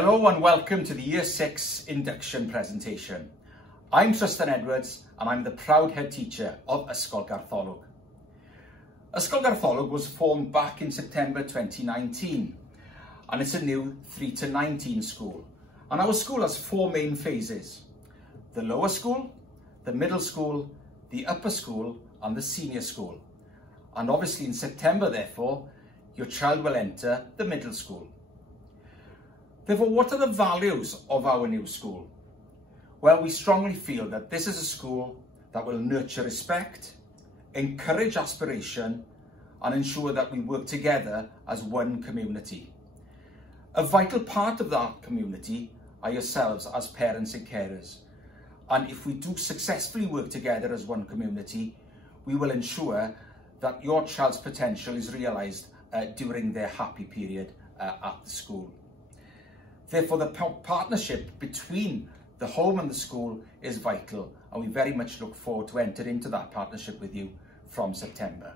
Hello and welcome to the Year 6 induction presentation. I'm Tristan Edwards and I'm the proud head teacher of Ysgol Gartholwg. Ysgol Gartholwg was formed back in September 2019 and it's a new 3 to 19 school. And our school has 4 main phases: the lower school, the middle school, the upper school and the senior school. And obviously in September, therefore, your child will enter the middle school. Therefore, what are the values of our new school? Well, we strongly feel that this is a school that will nurture respect, encourage aspiration, and ensure that we work together as one community. A vital part of that community are yourselves as parents and carers. And if we do successfully work together as one community, we will ensure that your child's potential is realised during their happy period at the school. Therefore, the partnership between the home and the school is vital, and we very much look forward to enter into that partnership with you from September.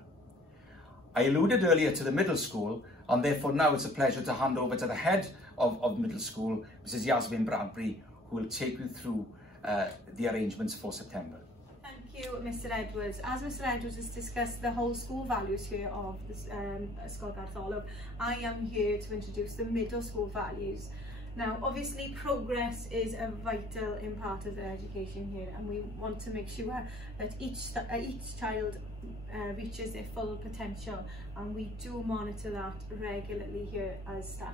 I alluded earlier to the middle school, and therefore now it's a pleasure to hand over to the head of middle school, Mrs. Yasmin Bradbury, who will take you through the arrangements for September. Thank you, Mr. Edwards. As Mr. Edwards has discussed the whole school values here of this Ysgol Gartholwg, I am here to introduce the middle school values. Now, obviously, progress is a vital part of their education here, and we want to make sure that each child reaches their full potential, and we do monitor that regularly here as staff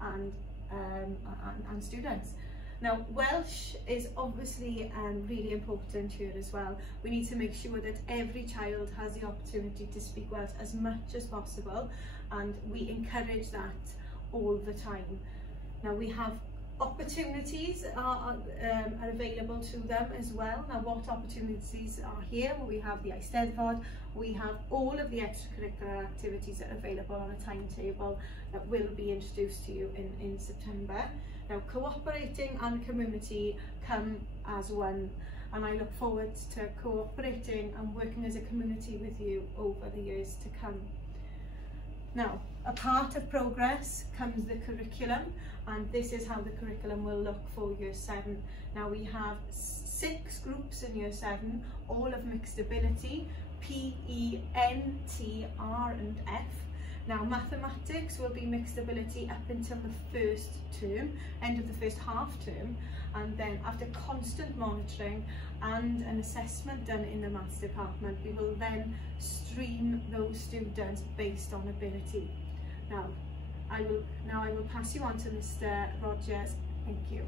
and students. Now, Welsh is obviously really important here as well. We need to make sure that every child has the opportunity to speak Welsh as much as possible, and we encourage that all the time. Now, we have opportunities are available to them as well. Now, what opportunities are here? Well, we have the Eisteddfod, we have all of the extracurricular activities that are available on a timetable that will be introduced to you in September. Now, cooperating and community come as one, and I look forward to cooperating and working as a community with you over the years to come. Now, a part of progress comes the curriculum, and this is how the curriculum will look for Year 7. Now, we have 6 groups in Year 7, all of mixed ability, P, E, N, T, R and F. Now, mathematics will be mixed ability up until the first term, end of the first half term, and then after constant monitoring and an assessment done in the maths department, we will then stream those students based on ability. Now, I will pass you on to Mr. Rogers. Thank you.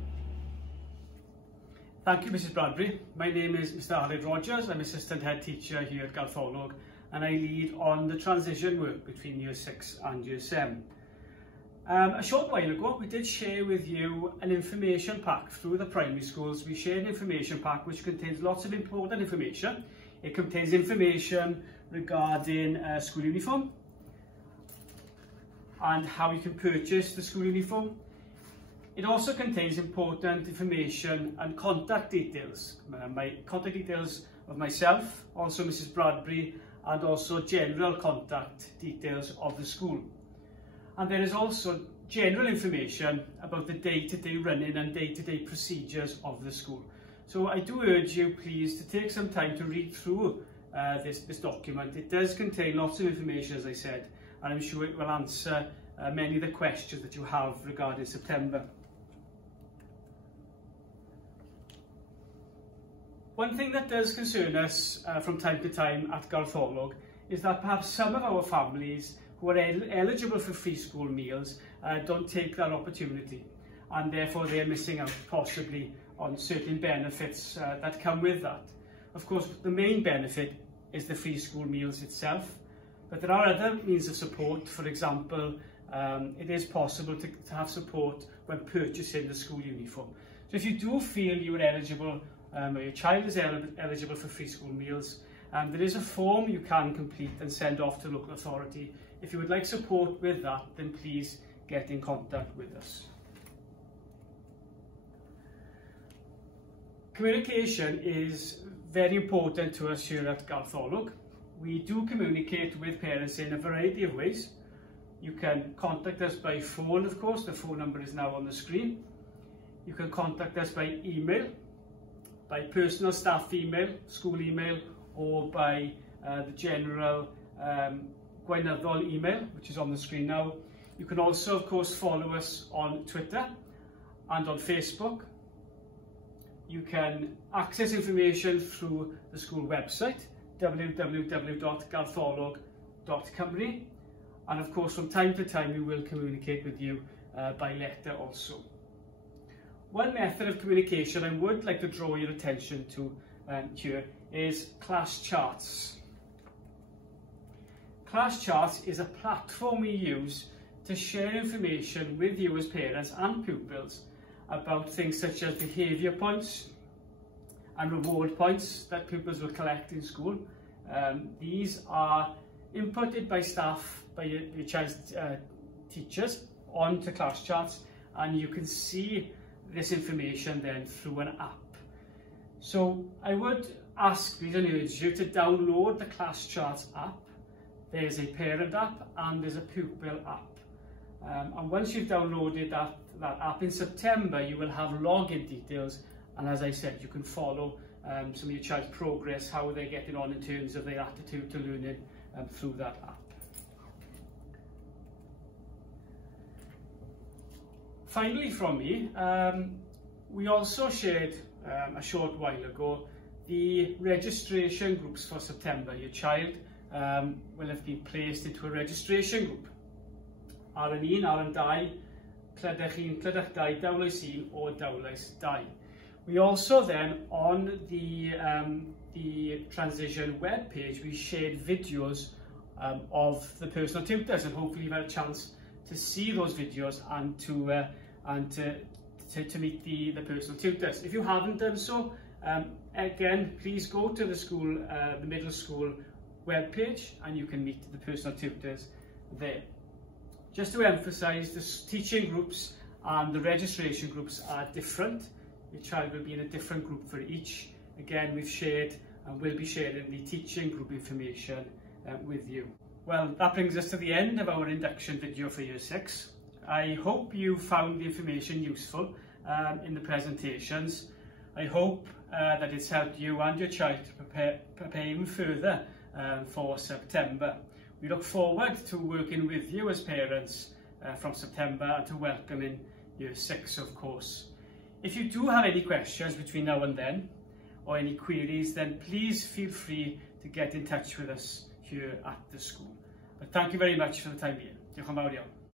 Thank you, Mrs. Bradbury. My name is Mr. Rogers. I'm Assistant Head Teacher here at Gartholwg, and I lead on the transition work between Year 6 and Year 7. A short while ago, we did share with you an information pack through the primary schools. We shared an information pack which contains lots of important information. It contains information regarding school uniform and how you can purchase the school uniform. It also contains important information and contact details. My contact details of myself, also Mrs. Bradbury, and also general contact details of the school. And there is also general information about the day-to-day running and day-to-day procedures of the school. So I do urge you, please, to take some time to read through this document. It does contain lots of information, as I said, and I'm sure it will answer many of the questions that you have regarding September. One thing that does concern us from time to time at Gartholwg is that perhaps some of our families who are eligible for free school meals don't take that opportunity, and therefore they're missing out possibly on certain benefits that come with that. Of course, the main benefit is the free school meals itself, but there are other means of support. For example, it is possible to have support when purchasing the school uniform. So if you do feel you are eligible, or your child is eligible for free school meals, there is a form you can complete and send off to the local authority. If you would like support with that, then please get in contact with us. Communication is very important to us here at Gartholwg. We do communicate with parents in a variety of ways. You can contact us by phone, of course. The phone number is now on the screen. You can contact us by email, by personal staff email, school email, or by the general gweinyddol email, which is on the screen now. You can also, of course, follow us on Twitter and on Facebook. You can access information through the school website, www.gartholwg.cymru, and of course from time to time we will communicate with you by letter also. One method of communication I would like to draw your attention to here is class charts. Class charts is a platform we use to share information with you as parents and pupils about things such as behaviour points and reward points that pupils will collect in school. These are inputted by staff, by your child's teachers onto class charts, and you can see this information then through an app. So I would ask, please, and urge you to download the class charts app. There's a parent app and there's a pupil app. And once you've downloaded that app in September, you will have login details, and as I said, you can follow some of your child's progress, how they're getting on in terms of their attitude to learning through that app. Finally from me, we also shared a short while ago the registration groups for September. Your child will have been placed into a registration group. Ar1, Ar2, Clydach 1, Clydach 2, Dowlais 1 or Dowlais 2. We also then, on the transition web page, we shared videos of the personal tutors, and hopefully you've had a chance to see those videos and to meet the personal tutors. If you haven't done so, again, please go to the middle school web page and you can meet the personal tutors there. Just to emphasise, the teaching groups and the registration groups are different. Your child will be in a different group for each. Again, we've shared and will be sharing the teaching group information with you. Well, that brings us to the end of our induction video for Year 6. I hope you found the information useful in the presentations. I hope that it's helped you and your child to prepare even further for September. We look forward to working with you as parents from September and to welcoming Year 6, of course. If you do have any questions between now and then, or any queries, then please feel free to get in touch with us here at the school. But thank you very much for the time being. Diolch yn fawr iawn.